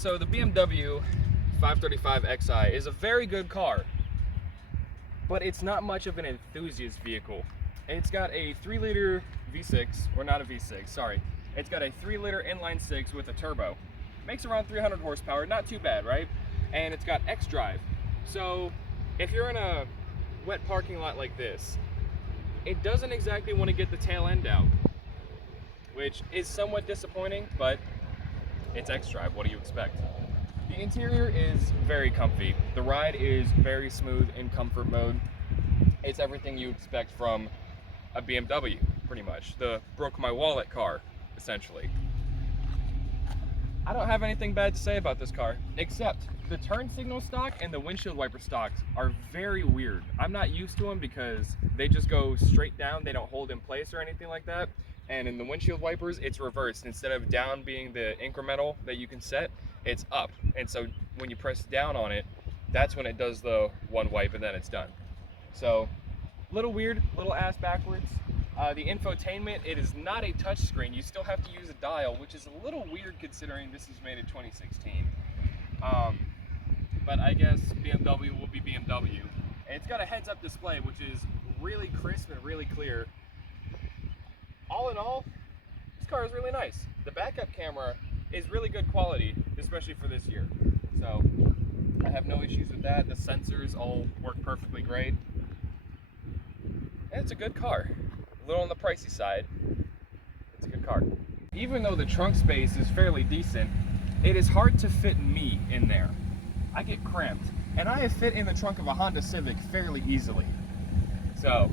So the BMW 535 Xi is a very good car, but it's not much of an enthusiast vehicle. It's got a 3-liter V6, or not a V6, sorry. It's got a 3-liter inline 6 with a turbo. Makes around 300 horsepower, not too bad, right? And it's got X-Drive. So if you're in a wet parking lot like this, it doesn't exactly want to get the tail end out, which is somewhat disappointing, but it's X-Drive, what do you expect? The interior is very comfy. The ride is very smooth in comfort mode. It's everything you expect from a BMW, pretty much. The broke my wallet car, essentially. I don't have anything bad to say about this car, except the turn signal stock and the windshield wiper stocks are very weird. I'm not used to them because they just go straight down, they don't hold in place or anything like that. And in the windshield wipers, it's reversed. Instead of down being the incremental that you can set, it's up. And so when you press down on it, that's when it does the one wipe and then it's done. So, a little weird, little ass backwards. The infotainment, it is not a touch screen. You still have to use a dial, which is a little weird considering this is made in 2016. But I guess BMW will be BMW. And it's got a heads-up display, which is really crisp and really clear. All in all, this car is really nice. The backup camera is really good quality, especially for this year. So I have no issues with that. The sensors all work perfectly great. And it's a good car. A little on the pricey side. It's a good car. Even though the trunk space is fairly decent, it is hard to fit me in there. I get cramped. And I have fit in the trunk of a Honda Civic fairly easily. So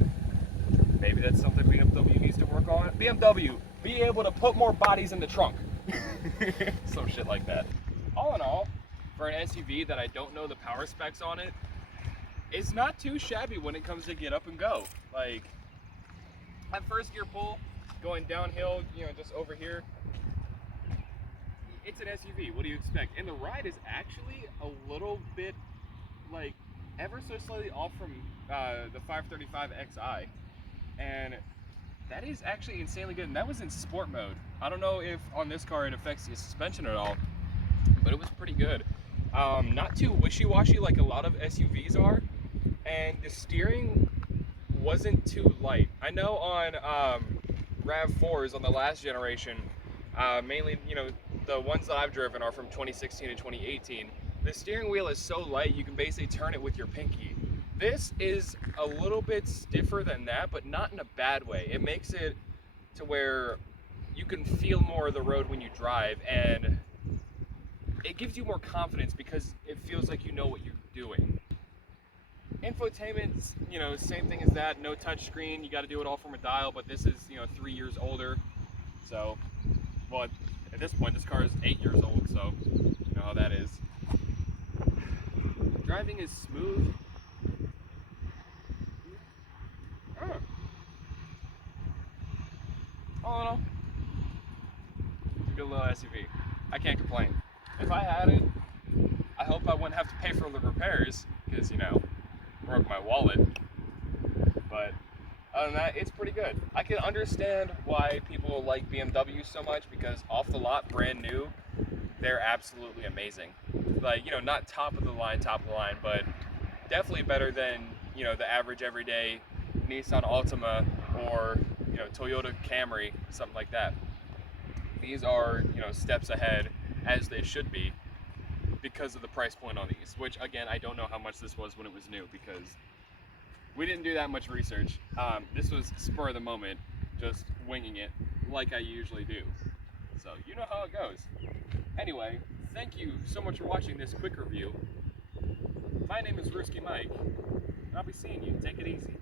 maybe that's something BMW needs to work on. BMW, be able to put more bodies in the trunk. Some shit like that. All in all, for an SUV that I don't know the power specs on it, it's not too shabby when it comes to get up and go. Like, at first gear pull, going downhill, just over here, it's an SUV. What do you expect? And the ride is actually a little bit, like, ever so slightly off from the 535 Xi. And that is actually insanely good. And that was in sport mode. I don't know if on this car it affects the suspension at all, but it was pretty good. Not too wishy-washy like a lot of SUVs are. And the steering wasn't too light. I know on RAV4s on the last generation, mainly, the ones that I've driven are from 2016 to 2018. The steering wheel is so light you can basically turn it with your pinky. This is a little bit stiffer than that, but not in a bad way. It makes it to where you can feel more of the road when you drive, and it gives you more confidence because it feels like you know what you're doing. Infotainment, same thing as that. No touch screen. You got to do it all from a dial, but this is, 3 years older. So, well, at this point, this car is 8 years old, so you know how that is. Driving is smooth. All in all, it's a good little SUV. I can't complain. If I had it, I hope I wouldn't have to pay for the repairs, because, broke my wallet. But other than that, it's pretty good. I can understand why people like BMW so much, because off the lot, brand new, they're absolutely amazing. Like, not top of the line, but definitely better than, the average everyday Nissan Altima or, Toyota Camry, something like that. These are, steps ahead, as they should be, because of the price point on these, which, again, I don't know how much this was when it was new, because we didn't do that much research. This was spur of the moment, just winging it, like I usually do. So, you know how it goes. Anyway, thank you so much for watching this quick review. My name is Ruski Mike, and I'll be seeing you. Take it easy.